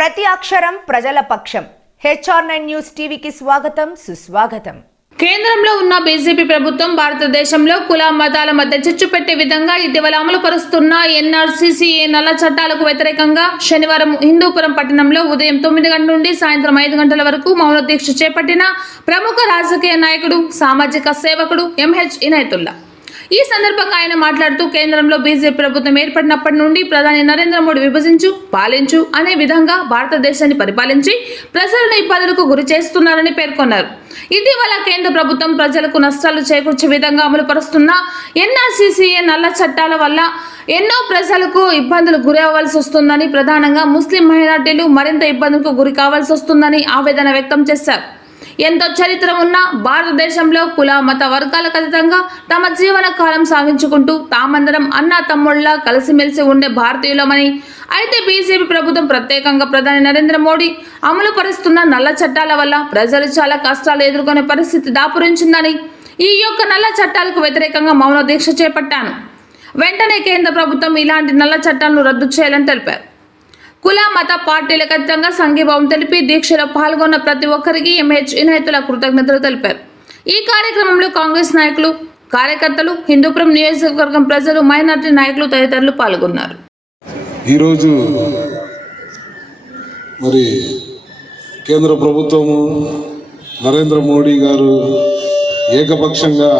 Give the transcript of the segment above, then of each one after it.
ప్రతి అక్షరం ప్రజల పక్షం. HR9 న్యూస్ టీవీకి స్వాగతం, సుస్వాగతం. కేంద్రంలో ఉన్న బీజేపీ ప్రభుత్వం భారతదేశంలో కుల మతాల మధ్య చిచ్చు పెట్టే విధంగా ఇటీవల అమలు పరుస్తున్న NRCCA నల్ల చట్టాలకు వ్యతిరేకంగా శనివారం హిందూపురం పట్టణంలో ఉదయం 9 గంటల నుండి సాయంత్రం 5 గంటల వరకు మౌన దీక్ష చేపట్టిన ప్రముఖ రాజకీయ నాయకుడు, సామాజిక సేవకుడు MH ఇనాయతుల్లా. ఈ సందర్భంగా ఆయన మాట్లాడుతూ కేంద్రంలో బీజేపీ ప్రభుత్వం ఏర్పడినప్పటి నుండి ప్రధాని నరేంద్ర మోడీ విభజించు, పాలించు అనే విధంగా భారతదేశాన్ని పరిపాలించి ప్రజలను ఇబ్బందులకు గురి చేస్తున్నారని పేర్కొన్నారు. ఇటీవల కేంద్ర ప్రభుత్వం ప్రజలకు నష్టాలు చేకూర్చే విధంగా అమలు పరుస్తున్న NRCCA నల్ల చట్టాల వల్ల ఎన్నో ప్రజలకు ఇబ్బందులు గురి అవ్వాల్సి వస్తుందని, ప్రధానంగా ముస్లిం మైనార్టీలు మరింత ఇబ్బందులకు గురి కావాల్సి వస్తుందని ఆవేదన వ్యక్తం చేశారు. ఎంతో చరిత్ర ఉన్న భారతదేశంలో కుల మత వర్గాలకు అతీతంగా తమ జీవన కాలం సాగించుకుంటూ తామందరం అన్న తమ్ముళ్ళ కలిసిమెలిసి ఉండే భారతీయులమని, అయితే బీజేపీ ప్రభుత్వం ప్రత్యేకంగా ప్రధాని నరేంద్ర మోడీ అమలు పరుస్తున్న నల్ల చట్టాల వల్ల ప్రజలు చాలా కష్టాలు ఎదుర్కొనే పరిస్థితి దాపురించిందని, ఈ యొక్క నల్ల చట్టాలకు వ్యతిరేకంగా మౌన దీక్ష చేపట్టాను. వెంటనే కేంద్ర ప్రభుత్వం ఇలాంటి నల్ల చట్టాలను రద్దు చేయాలని తెలిపారు. కుల మత పార్టీలకు అతీతంగా సంఘీభావం తెలిపి దీక్షలో పాల్గొన్న ప్రతి ఒక్కరికి MH ఇనాయతుల్లా కృతజ్ఞతలు తెలిపారు. ఈ కార్యక్రమంలో కాంగ్రెస్ నాయకులు, కార్యకర్తలు, హిందూపురం నియోజకవర్గం ప్రజలు, మైనార్టీ నాయకులు తదితరులు పాల్గొన్నారు. ఈరోజు మరి కేంద్ర ప్రభుత్వము నరేంద్ర మోడీ గారు ఏకపక్షంగా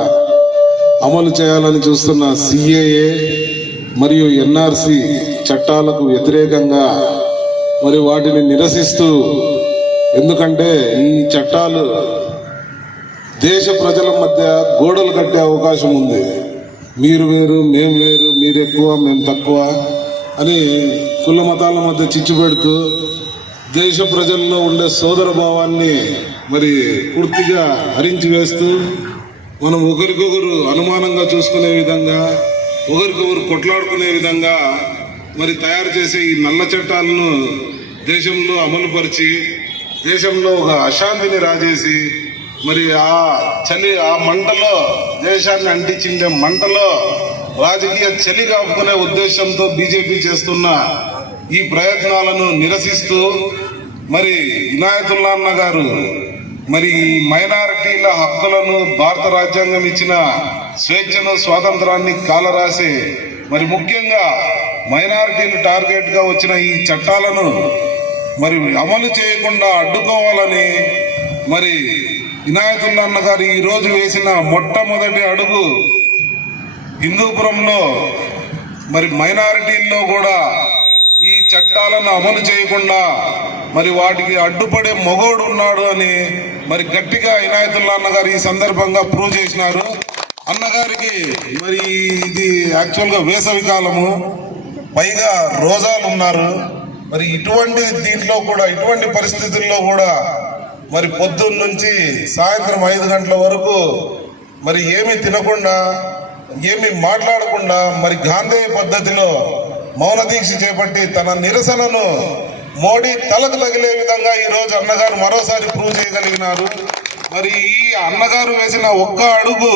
అమలు చేయాలని చూస్తున్న CAA మరియు NRC చట్టాలకు వ్యతిరేకంగా మరి వాటిని నిరసిస్తూ, ఎందుకంటే ఈ చట్టాలు దేశ ప్రజల మధ్య గోడలు కట్టే అవకాశం ఉంది. మీరు వేరు, మేము వేరు, మీరు ఎక్కువ, మేము తక్కువ అని కుల మతాల మధ్య చిచ్చు పెడుతూ దేశ ప్రజల్లో ఉండే సోదర భావాన్ని మరి పూర్తిగా హరించి వేస్తూ, మనం ఒకరికొకరు అనుమానంగా చూసుకునే విధంగా, ఒకరికొకరు కొట్లాడుకునే విధంగా మరి తయారు చేసే ఈ నల్ల చట్టాలను దేశంలో అమలుపరిచి దేశంలో ఒక అశాంతిని రాజేసి మరి ఆ మంటలో దేశాన్ని అంటించిండే మంటలో రాజకీయ చలి కాపుకునే ఉద్దేశంతో బీజేపీ చేస్తున్న ఈ ప్రయత్నాలను నిరసిస్తూ మరి ఇనాయతుల్లా అన్న గారు మరి ఈ మైనారిటీల హక్కులను, భారత రాజ్యాంగం ఇచ్చిన స్వేచ్ఛను, స్వాతంత్రాన్ని కాలరాసి మరి ముఖ్యంగా మైనారిటీలు టార్గెట్గా వచ్చిన ఈ చట్టాలను మరి అమలు చేయకుండా అడ్డుకోవాలని మరి ఇనాయతుల్లా అన్న గారు ఈరోజు వేసిన మొట్టమొదటి అడుగు హిందూపురంలో మరి మైనారిటీల్లో కూడా ఈ చట్టాలను అమలు చేయకుండా మరి వాటికి అడ్డుపడే మొగోడు ఉన్నాడు అని మరి గట్టిగా ఇనాయతుల్లా అన్నగారు ఈ సందర్భంగా ప్రూవ్ చేసినారు. అన్నగారికి మరి ఇది యాక్చువల్గా వేసవి కాలము, పైగా రోజాలు ఉన్నారు. మరి ఇటువంటి దీంట్లో కూడా, ఇటువంటి పరిస్థితుల్లో కూడా మరి పొద్దున్న నుంచి సాయంత్రం 5 గంటల వరకు మరి ఏమీ తినకుండా, ఏమీ మాట్లాడకుండా మరి గాంధీ పద్ధతిలో మౌన దీక్ష చేపట్టి తన నిరసనను మోడీ తలకు తగిలే విధంగా ఈరోజు అన్నగారు మరోసారి ప్రూవ్ చేయగలిగినారు. మరి ఈ అన్నగారు వేసిన ఒక్క అడుగు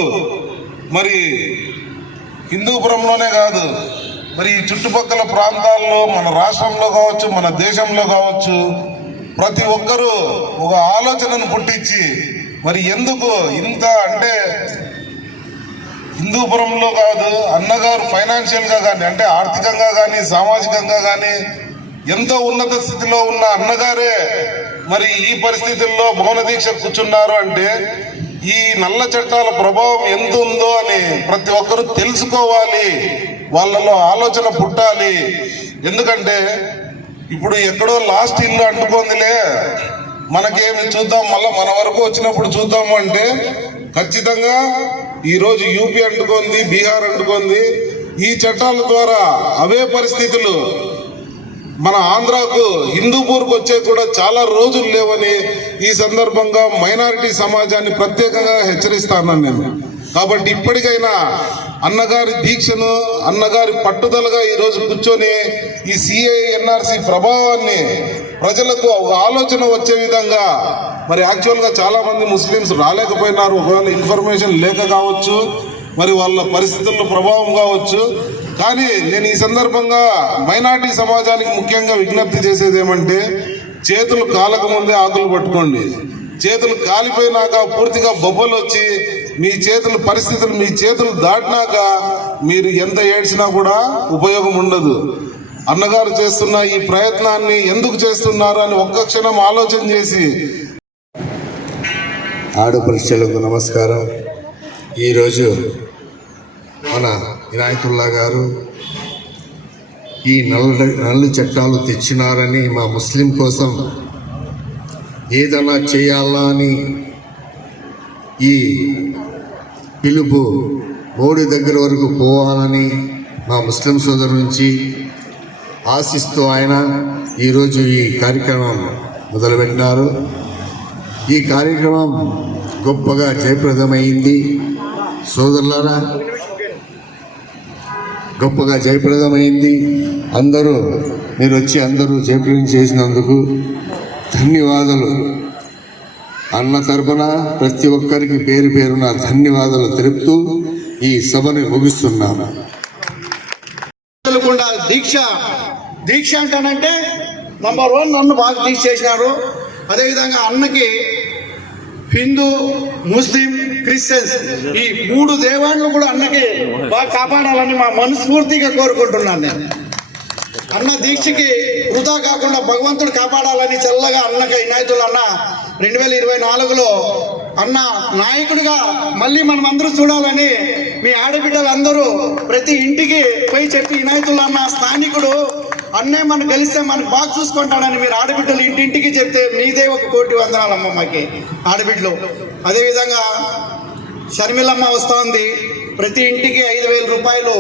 మరి హిందూపురంలోనే కాదు, మరి ఈ చుట్టుపక్కల ప్రాంతాల్లో, మన రాష్ట్రంలో కావచ్చు, మన దేశంలో కావచ్చు, ప్రతి ఒక్కరూ ఒక ఆలోచనను పుట్టించి మరి ఎందుకు ఇంత అంటే హిందూపురంలో కాదు, అన్నగారు ఫైనాన్షియల్గా కానీ, అంటే ఆర్థికంగా కానీ, సామాజికంగా కానీ ఎంతో ఉన్నత స్థితిలో ఉన్న అన్నగారే మరి ఈ పరిస్థితుల్లో మౌన దీక్ష కూర్చున్నారు అంటే ఈ నల్ల చట్టాల ప్రభావం ఎంత ఉందో అని ప్రతి ఒక్కరూ తెలుసుకోవాలి, వాళ్ళలో ఆలోచన పుట్టాలి. ఎందుకంటే ఇప్పుడు ఎక్కడో లాస్ట్ ఇల్లు అంటుకుందిలే, మనకేమి చూద్దాం, మళ్ళీ మన వరకు వచ్చినప్పుడు చూద్దాము అంటే ఖచ్చితంగా ఈరోజు యూపీ అంటుకుంది, బీహార్ అంటుకుంది. ఈ చట్టాల ద్వారా అవే పరిస్థితులు మన ఆంధ్రాకు, హిందూపూర్కు వచ్చే కూడా చాలా రోజులు లేవని ఈ సందర్భంగా మైనారిటీ సమాజాన్ని ప్రత్యేకంగా హెచ్చరిస్తాను నేను. కాబట్టి ఇప్పటికైనా అన్నగారి దీక్షను, అన్నగారి పట్టుదలగా ఈరోజు కూర్చొని ఈ CAA NRC ప్రభావాన్ని ప్రజలకు ఒక ఆలోచన వచ్చే విధంగా, మరి యాక్చువల్గా చాలామంది ముస్లిమ్స్ రాలేకపోయినారు, ఒకవేళ ఇన్ఫర్మేషన్ లేక కావచ్చు, మరి వాళ్ళ పరిస్థితుల్లో ప్రభావం కావచ్చు. కానీ నేను ఈ సందర్భంగా మైనారిటీ సమాజానికి ముఖ్యంగా విజ్ఞప్తి చేసేది ఏమంటే, చేతులు కాలక ముందే ఆకులు పట్టుకోండి. చేతులు కాలిపోయినాక పూర్తిగా బొబ్బలు వచ్చి మీ చేతులు దాటినాక మీరు ఎంత ఏడ్చినా కూడా ఉపయోగం ఉండదు. అన్నగారు చేస్తున్న ఈ ప్రయత్నాన్ని ఎందుకు చేస్తున్నారు అని ఒక్క క్షణం ఆలోచన చేసి. ఆడపడుచులకు నమస్కారం. ఈరోజు మన ఇనాయతుల్లా గారు ఈ నల్ల చట్టాలు తెచ్చినారని మా ముస్లిం కోసం ఏదైనా చేయాలా అని ఈ పిలుపు మోడీ దగ్గర వరకు పోవాలని మా ముస్లిం సోదరు నుంచి ఆశిస్తూ ఆయన ఈరోజు ఈ కార్యక్రమం మొదలుపెట్టినారు. ఈ కార్యక్రమం గొప్పగా జయప్రదమైంది. సోదరులారా, గొప్పగా జయప్రదమైంది. అందరూ మీరు వచ్చి అందరూ జయప్రదం చేసినందుకు ధన్యవాదాలు. అన్న తరపున ప్రతి ఒక్కరికి పేరు పేరున ధన్యవాదాలు తెలుపుతూ ఈ సభని ముగిస్తున్నాను. దీక్ష అంటానంటే నంబర్ 1 నన్ను బాగా దీక్ష చేసినారు. అదేవిధంగా అన్నకి హిందూ, ముస్లిం, క్రిస్టియన్స్ ఈ 3 దేవాలను కూడా అన్నకి బాగా కాపాడాలని మా మనస్ఫూర్తిగా కోరుకుంటున్నాను. నేను అన్న దీక్షకి వృధా కాకుండా భగవంతుడు కాపాడాలని చల్లగా అన్నకి ఇనాయతుల్లా అన్న 2024లో అన్న నాయకుడిగా మళ్ళీ మనం అందరూ చూడాలని మీ ఆడబిడ్డలందరూ ప్రతి ఇంటికి పోయి చెప్పి ఇనాయతుల్లా అన్న స్థానికుడు అన్నే మనం గెలిస్తే మనకు బాగా చూసుకుంటాడని మీరు ఆడబిడ్డలు ఇంటింటికి చెప్తే మీదే 1 కోటి వందనాలమ్మ మాకి ఆడబిడ్డలు. అదేవిధంగా షర్మిలమ్మ వస్తోంది, ప్రతి ఇంటికి 5,000 రూపాయలు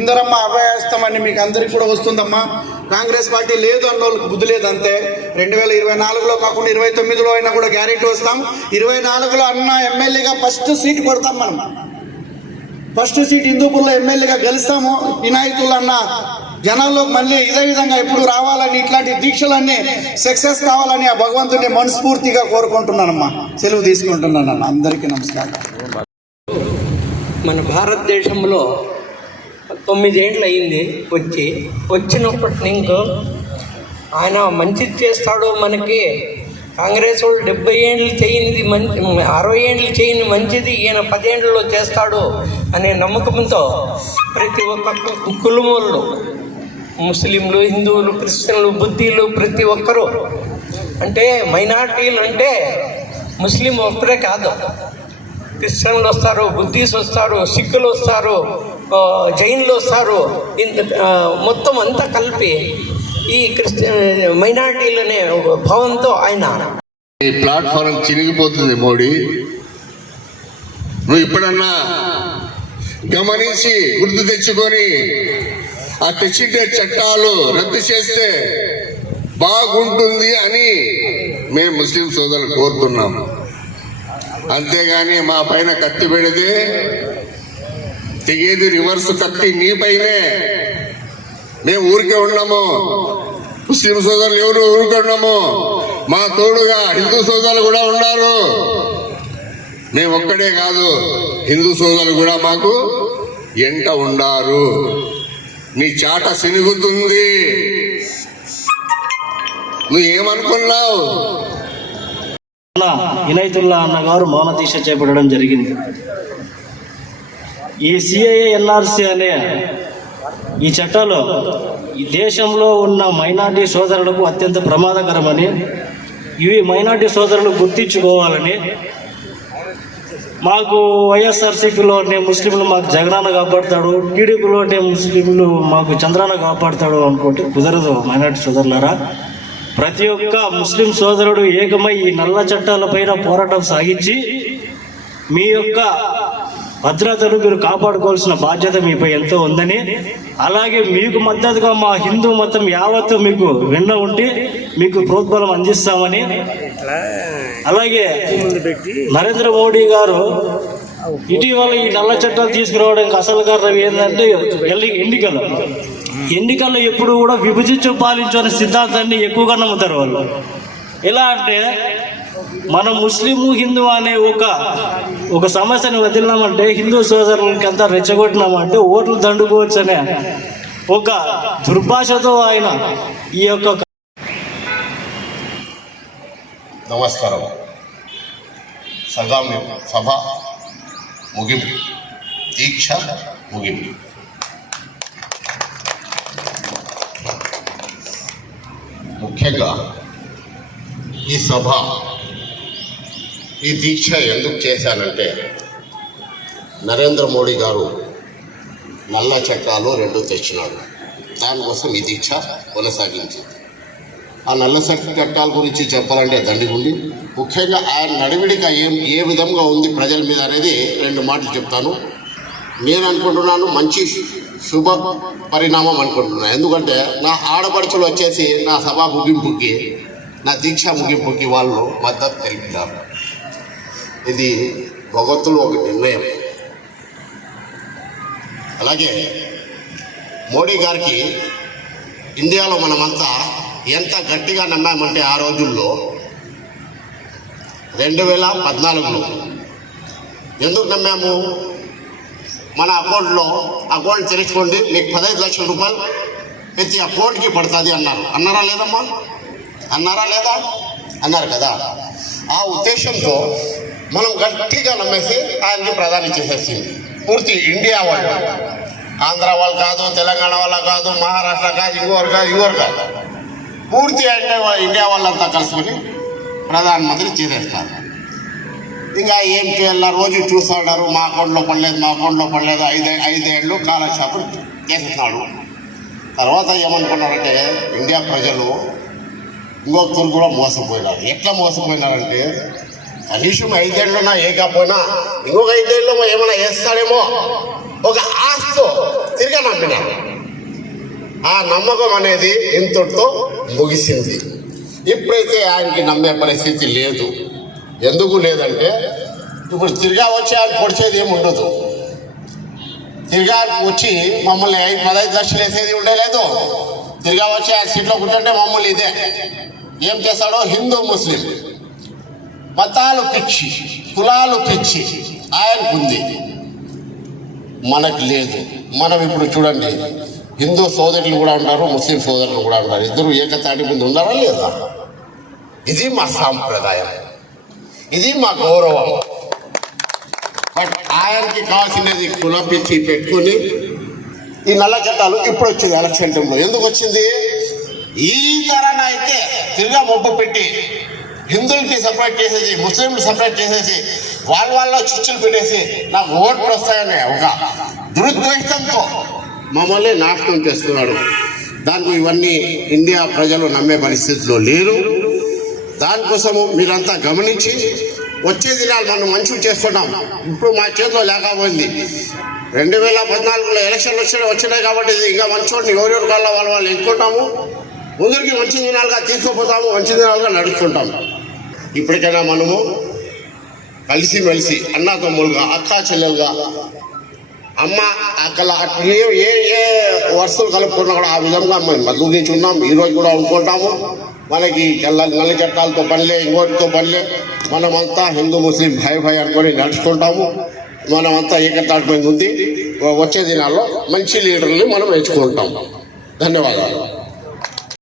ఇందరమ్మ అభయస్తామని మీకు అందరికి కూడా వస్తుందమ్మా. కాంగ్రెస్ పార్టీ లేదు అన్న వాళ్ళకి బుద్ధి లేదు అంతే. 2024లో కాకుండా 29లో అయినా కూడా గ్యారెంటీ వస్తాం. 24లో అన్న ఎమ్మెల్యేగా ఫస్ట్ సీట్ కొడతాం. మనం ఫస్ట్ సీట్ హిందూపూర్లో ఎమ్మెల్యేగా గెలుస్తాము. ఇనాయతుల్లా అన్న జనాల్లోకి మళ్ళీ ఇదే విధంగా ఎప్పుడు రావాలని, ఇట్లాంటి దీక్షలన్నీ సక్సెస్ కావాలని ఆ భగవంతుని మనస్ఫూర్తిగా కోరుకుంటున్నానమ్మా. సెలవు తీసుకుంటున్నానన్న. అందరికీ నమస్కారం. మన భారతదేశంలో 9 ఏళ్ళు అయింది వచ్చినప్పటి నుంచి ఆయన మంచిది చేస్తాడు. మనకి కాంగ్రెస్ వాళ్ళు 70 ఏళ్ళు చేయనిది 60 ఏళ్ళు చేయని మంచిది ఈయన 10 ఏళ్ళలో చేస్తాడు అనే నమ్మకంతో ప్రతి ఒక్క కులమోళ్ళు, ముస్లింలు, హిందువులు, క్రిస్టియన్లు, బుద్ధీలు ప్రతి ఒక్కరూ, అంటే మైనార్టీలు అంటే ముస్లిం ఒక్కరే కాదు, క్రిస్టియన్లు వస్తారు, బుద్ధీస్ వస్తారు, సిక్కులు వస్తారు, జైన్లు వస్తారు. మొత్తం అంతా కలిపి ఈ మైనార్టీలనే భావంతో ఆయన ఈ ప్లాట్ఫారం చినిగిపోతుంది. మోడీ, నువ్వు ఇప్పుడన్నా గమనించి గుర్తు తెచ్చుకొని ఆ తెచ్చిండే చట్టాలు రద్దు చేస్తే బాగుంటుంది అని మేము ముస్లిం సోదరులు కోరుతున్నాం. అంతేగాని మా పైన కత్తి పెడితే తెగేది రివర్స్ కత్తి నీ పైనే. మేము ఊరికే ఉన్నాము, ముస్లిం సోదరులు ఎవరు ఊరికే ఉన్నాము, మా తోడుగా హిందూ సోదరులు కూడా ఉన్నారు. మేము ఒక్కడే కాదు, హిందూ సోదరులు కూడా మాకు ఎంట ఉండారు. నీ చాట సినుగుతుంది. నువ్వేమనుకున్నావు? ఇనాయతుల్లా అన్న గారు మౌన దీక్ష చేపట్టడం జరిగింది. ఈ సిఏఏ ఎన్ఆర్సీ అనే ఈ చట్టాలు ఈ దేశంలో ఉన్న మైనార్టీ సోదరులకు అత్యంత ప్రమాదకరమని, ఇవి మైనార్టీ సోదరులు గుర్తించుకోవాలని, మాకు వైఎస్ఆర్సీపీలోనే ముస్లింలు మాకు జగనన్న కాపాడుతాడు, టీడీపీలోనే ముస్లింలు మాకు చంద్రన్న కాపాడుతాడు అనుకుంటే కుదరదు. మైనార్టీ సోదరులారా, ప్రతి ఒక్క ముస్లిం సోదరుడు ఏకమై ఈ నల్ల చట్టాలపైన పోరాటం సాగించి మీ యొక్క భద్రతను మీరు కాపాడుకోవాల్సిన బాధ్యత మీపై ఎంతో ఉందని, అలాగే మీకు మద్దతుగా మా హిందూ మతం యావత్తు మీకు వెన్న ఉండి మీకు ప్రోత్బలం అందిస్తామని, అలాగే నరేంద్ర మోడీ గారు ఇటీవల ఈ నల్ల చట్టాలు తీసుకురావడానికి అసలు కారణం ఏంటంటే ఎన్నికల్లో ఎప్పుడు కూడా విభజించు పాలించు అనే సిద్ధాంతాన్ని ఎక్కువగా నమ్ముతారు వాళ్ళు. ఎలా అంటే మనం ముస్లిము హిందూ అనే ఒక సమస్యను వదిలినామంటే, హిందూ సోదరులకి అంతా రెచ్చగొట్టినామంటే ఓట్లు దండుకోవచ్చు అనే ఒక దుర్భాషతో ఆయన ఈ యొక్క నమస్కారం. సభ ముగింపు, దీక్ష ముగింపు. ముఖ్యంగా ఈ సభ, ఈ దీక్ష ఎందుకు చేశానంటే, నరేంద్ర మోడీ గారు నల్ల చట్టాలు 2 తెచ్చినాడు. దానికోసం ఈ దీక్ష కొనసాగించింది. ఆ నల్ల చట్టాల గురించి చెప్పాలంటే దండిగుండి, ముఖ్యంగా ఆయన నడివిడిక ఏ విధంగా ఉంది ప్రజల మీద అనేది 2 మాటలు చెప్తాను. నేను అనుకుంటున్నాను మంచి శుభ పరిణామం అనుకుంటున్నాను. ఎందుకంటే నా ఆడపడుచులు వచ్చేసి నా సభ ముగింపుకి, నా దీక్ష ముగింపుకి వాళ్ళు మద్దతు తెలిపినారు. ఇది భగవంతుడు ఒక నిర్ణయం. అలాగే మోడీ గారికి ఇండియాలో మనమంతా ఎంత గట్టిగా నమ్మామంటే, ఆ రోజుల్లో 2014లో ఎందుకు నమ్మాము? మన అకౌంట్ తెరుచుకోండి, మీకు 15 లక్షల రూపాయలు ప్రతి అకౌంట్కి పడుతుంది అన్నారు. అన్నారా లేదమ్మా? అన్నారా లేదా? అన్నారు కదా. ఆ ఉద్దేశంతో మనం గట్టిగా నమ్మేసి ఆయనకి ప్రధాని చేసేసింది పూర్తి ఇండియా వాళ్ళు. ఆంధ్ర వాళ్ళు కాదు, తెలంగాణ వాళ్ళ కాదు, మహారాష్ట్ర కాదు, ఇంకోరు కాదు, పూర్తి అంటే ఇండియా వాళ్ళంతా కలుసుకొని ప్రధానమంత్రి చేసేస్తారు. ఇంకా ఏం చేయాల, రోజు చూస్తున్నారు, మా అకౌంట్లో పడలేదు 5 ఏళ్ళు కాలక్షేపం చేసేస్తున్నాడు. తర్వాత ఏమనుకున్నారంటే, ఇండియా ప్రజలు ఇంకొకరు కూడా మోసపోయినారు. ఎట్లా మోసపోయినారంటే, కనీసం 5 ఏళ్ళున్నా ఏకపోయినా ఇంకొక 5 ఏళ్ళు ఏమైనా వేస్తాడేమో ఒక ఆశతో తిరిగి నమ్మినారు. ఆ నమ్మకం అనేది ఇంతటితో ముగిసింది. ఇప్పుడైతే ఆయనకి నమ్మే పరిస్థితి లేదు. ఎందుకు లేదంటే, ఇప్పుడు తిరిగా వచ్చి ఆయన పొడిచేది ఏమి ఉండదు. తిరిగా వచ్చి మమ్మల్ని 15 లక్షలు వేసేది ఉండలేదు. తిరిగా వచ్చి ఆయన సీట్లో కూర్చుంటే మమ్మల్ని ఇదే ఏం చేస్తాడో, హిందూ ముస్లిం మతాలు పిచ్చి, కులాలు పిచ్చి ఆయనకుంది, మనకు లేదు. మనం ఇప్పుడు చూడండి, హిందూ సోదరులు కూడా ఉంటారు, ముస్లిం సోదరులు కూడా ఉంటారు. ఇద్దరు ఏకతాటి మీద ఉన్నారా లేదా? ఇది మా సాంప్రదాయం, ఇది మా గౌరవం. బట్ ఆయనకి కావాల్సినది కులపిచ్చి పెట్టుకుని ఈ నల్ల చట్టాలు ఇప్పుడు వచ్చింది ఎలక్షన్ టైంలో. ఎందుకు వచ్చింది? ఈ తరాన అయితే తిరిగా మొబ్బ పెట్టి హిందువులకి సపరేట్ చేసేసి, ముస్లింలు సపరేట్ చేసేసి, వాళ్ళ చిచ్చులు పెట్టేసి నాకు ఓట్లు వస్తాయనే ఒక దురుద్దేశంతో మమ్మల్ని నాశనం చేస్తున్నాడు. దానికి ఇవన్నీ ఇండియా ప్రజలు నమ్మే పరిస్థితిలో లేరు. దానికోసము మీరంతా గమనించి వచ్చే దినాలు మనం మంచిగా చేసుకుంటాం. ఇప్పుడు మా చేతిలో లేకపోయింది. 2014లో ఎలక్షన్లు వచ్చినాయి కాబట్టి ఇంకా మంచివాడిని ఎవరెవరి కాళ్ళ వాళ్ళు ఎన్నుకుంటాము. ముందరికి మంచి దినాలుగా తీసుకుపోతాము, మంచి దినాలుగా నడుచుకుంటాము. ఇప్పటికైనా మనము కలిసిమెలిసి అన్నా తమ్ములుగా, అక్కా చెల్లెలుగా, అమ్మ అక్కల ఏ వరుసలు కలుపుకున్నా కూడా ఆ విధంగా మేము మద్దతు నుంచి ఉన్నాం. ఈరోజు కూడా అనుకుంటాము. మనకి నల్ల చట్టాలతో పనిలే, ఇంకోటితో పనిలే, మనమంతా హిందూ ముస్లిం భయ అనుకొని నడుచుకుంటాము. మనమంతా ఏకతాటి మీద ఉంది. వచ్చే దినాల్లో మంచి లీడర్ని మనం ఎంచుకుంటాం. ధన్యవాదాలు.